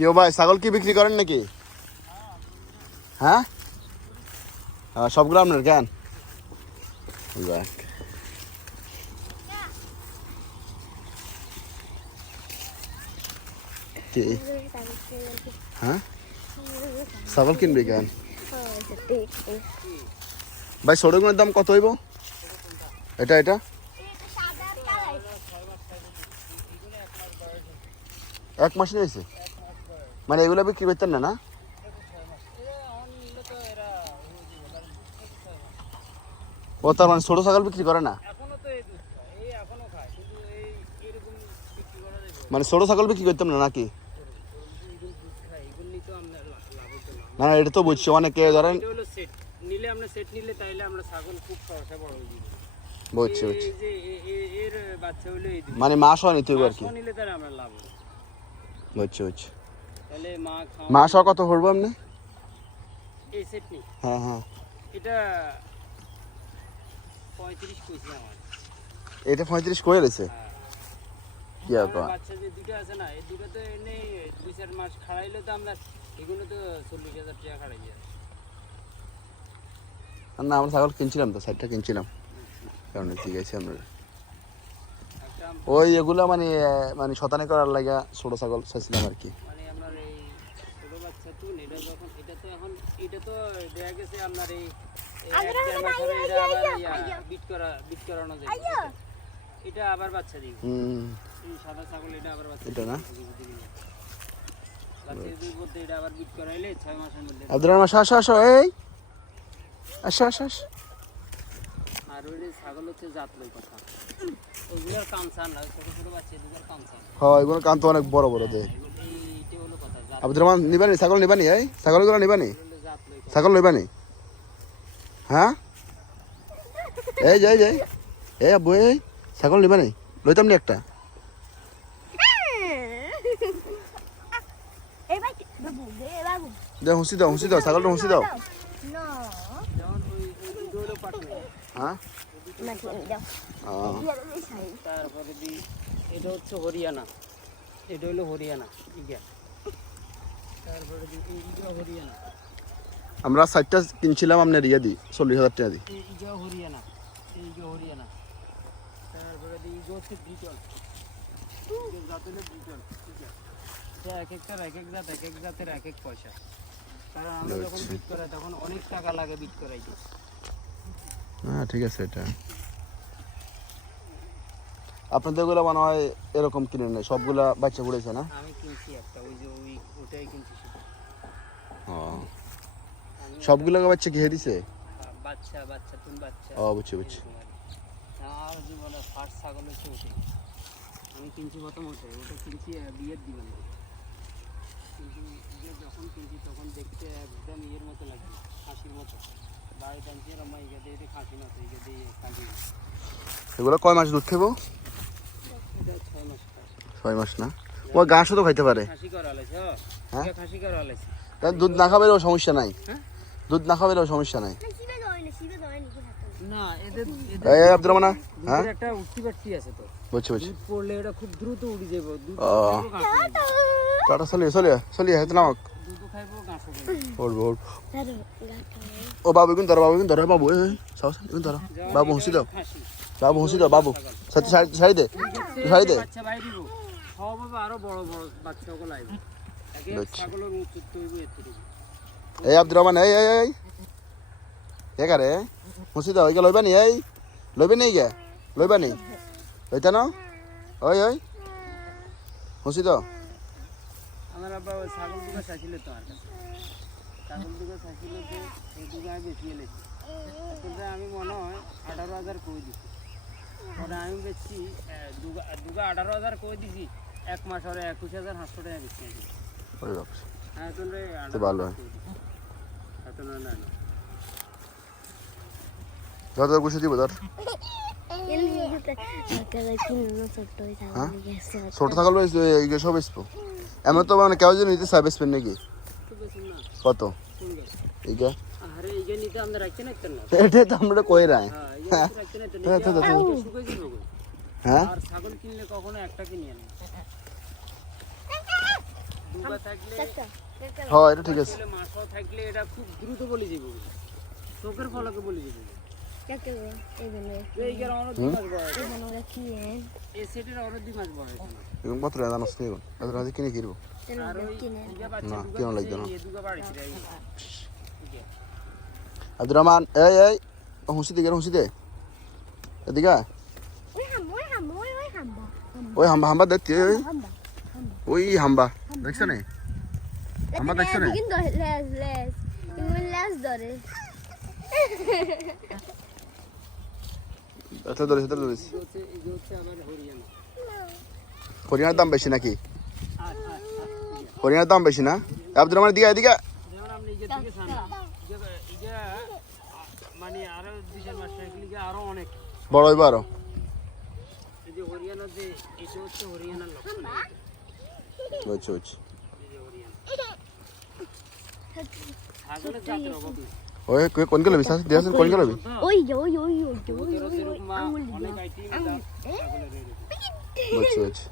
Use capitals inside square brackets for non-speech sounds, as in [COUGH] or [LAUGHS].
কেউ ভাই, ছাগল কি বিক্রি করেন নাকি? হ্যাঁ? সবগুলো আপনার কেন? যাক। কি? হ্যাঁ? ছাগল কিনবি কেন? ভাই সড়কের দাম কত হইব? এটা এটা? এক মাস নিয়েছে মানে এগুলো বিক্রি করতেন না না? ও তার মানে ছোট ছাগল বিক্রি করে না? মানে ছোট ছাগল বিক্রি করতাম না নাকি? না না এটা তো বুঝছি অনেকে ধরেন নিলে আমরা সেট নিলে তাইলে আমরা ছাগল খুব সহসা বড় হয়ে যাবে। বুঝছি বুঝছি। এর বাচ্চা হলো এই মানে মাস হয় নিতে হবে আর কি নিলে তাহলে আমরা লাভ বুঝছি বুঝছি। তাহলে মা মাস কত আপনি? এই সেট নি হ্যাঁ হ্যাঁ। এটা পঁয়ত্রিশ কইছে আমার। এটা পঁয়ত্রিশ করে রয়েছে হ্যাঁ। কি আর বাচ্চা যে দুটো আছে না এই দুটো তো এমনি দুই চার মাস খাড়াইলে তো আমরা এগুলো তো চল্লিশ হাজার টাকা খাড়াই যায়। না আমরা ছাগল কিনছিলাম তো সাইডটা কিনছিলাম। কারণ ঠিক আছে আমরা। ওই এগুলা মানে মানে শতানি করার লাগা ছোট ছাগল চাইছিলাম আর কি। মানে তুন এটা যখন এটা তো এখন এটা তো দেখা গেছে আপনার এই এটা আবার বিট করা বিট করানো যায়। এটা আবার বাচ্চা দিই সাদা ছাগল এটা আবার বাচ্চা এটা না? দিবে। বাচ্চা দুই বলতে এটা আবার বিট করাইলে ছয় মাসের মধ্যে আব্দুর রহমান আসো আসো এই। আসো আসো আসো। আর ওই ছাগল হচ্ছে জাত লই কথা। ওইগুলোর কামসান না ছোট ছোট বাচ্চা এগুলোর হ্যাঁ এগুলো কান তো অনেক বড় বড় দেয় এইটা হলো কথা জাত আব্দুর রহমান নিবানি ছাগল নিবানি এই ছাগলগুলো নিবানি জাত লই কথা ছাগল লইবানি হ্যাঁ এই যাই যাই এই আব্বু এই ছাগল নিবানি লইতাম নি একটা দে হুঁসি দাও হুঁসি দাও ছাগলটা হুঁসি দাও হ্যাঁ তারপরে এটা হচ্ছে হরিয়ানা এটা হলো হরিয়ানা তারপরে দি এই ইগা হরিয়ানা আমরা সাইটটা কিনছিলাম আপনার ইয়ে দিই চল্লিশ হাজার টাকা দিই হরিয়ানা হরিয়ানা। তারপরে দি এক একটার এক এক জাত এক এক জাতের এক এক পয়সা। কারণ আমরা যখন বিট করাই তখন অনেক টাকা লাগে বিট করাইতে। হ্যাঁ ঠিক আছে এটা। আপনাদের ওগুলো মনে হয় এরকম কিনে নেই? সবগুলা বাচ্চা পড়েছে না? আমি কিনছি একটা ওই যে ওই ওটাই কিনছি সবগুলো বাচ্চা খেয়ে দিছে? বাচ্চা বাচ্চা তুমি বাচ্চা। ও বুঝছি বুঝছি। জীবনে ফার্স্ট ছাগল হচ্ছে ওটাই। আমি কিনছি প্রথম ওটাই ওটা কিনছি বিয়ের দিবেন কিন্তু যখন কিনছি তখন দেখতে একদম ইয়ের মতো লাগবে খাসির মতো। বাড়িতে আনছি দিয়ে দিয়ে খাসি না ইগে দিয়ে খাসি এগুলো কয় মাস দুধ খাব ছয় মাস না? ও ঘাসও তো খাইতে পারে। হ্যাঁ? হ্যাঁ দুধ না সমস্যা নাই? দুধ না সমস্যা নাই। না এদের এই আব্দুর রহমান হ্যাঁ? দুধের একটা উঠতি বাড়তি আছে তো। বুঝছি বুঝছি। দুধ পড়লে এটা খুব দ্রুত উঠে যাবে দুধ ও। বাবু কিন্তু ধরো বাবু কিন্তু ধরো বাবু বাবু হুঁসি দাও। বাবু হুঁসি দাও বাবু। সাথে শাড়ি শাড়ি দে শাড়ি দে। আরও এই আব্দুর রহমান এই এই এই। এ কারে হুঁসি দাও এইকে লইবা নি এই। লইবে নি গে লইবা নি। লইতা না? ওই ওই। হুঁসি দাও। আমার আব্বা ওই ছাগল দুটো চাইছিল তো কাছে। ছাগল দুটো চাইছিল যে এই দুটো আমি বেশি এনেছি আমি মনে হয় আঠারো হাজার করে দিছি। পরে আমি বেচছি দুগা আঠারো হাজার করে দিছি? এক মাস পরে একুশ হাজার পাঁচশো টাকা ওরে বাপ হ্যাঁ তো ভালো হয়। ধর ধর দিব ধর। ছোট থাকলে এইগুলো সব বেসবো এমন তো মানে কেউ নিতে বেসবেন নাকি? কত? এইটা? আরে এই নিতে আমরা রাখতে একটা না [LAUGHS] এটা তো আমরা কই রাই হ্যাঁ হ্যাঁ। হ্যাঁ ছাগল কিনলে কখনো একটা কিনি আনি থাকলে হ্যাঁ এটা ঠিক আছে। মাছও থাকলে এটা খুব দ্রুত বলি যাব চোখের ফলকে বলি এবং কত টাকা জানাস এখন কিনে কিনবো না, কেন লাগবে না? এই দুগা বাড়ি ছিল এই ঠিক আছে আব্দুর রহমান এই এই হুঁসি দিকে হুঁসি দে এদিকে ওই হাম্বা হাম্বা দেখতে ওই ওই হাম্বা দেখছ না হাম্বা দেখছ না. এটা ধরেছে এটা হরিয়ানার দাম বেশি নাকি হরিয়ানার দাম বেশি না আব্দুর রহমান দিকে এদিকে মানে আরও দুই চার মাস আরও অনেক বড় হইব আরও এই যে হরিয়ানা যে এটা হচ্ছে হরিয়ানার লক্ষণ বুঝছি ওই কই কোন গেল বিশ্বাস oi. অনেক আইটেম ছাগলের এরকম বুঝছি বুঝছি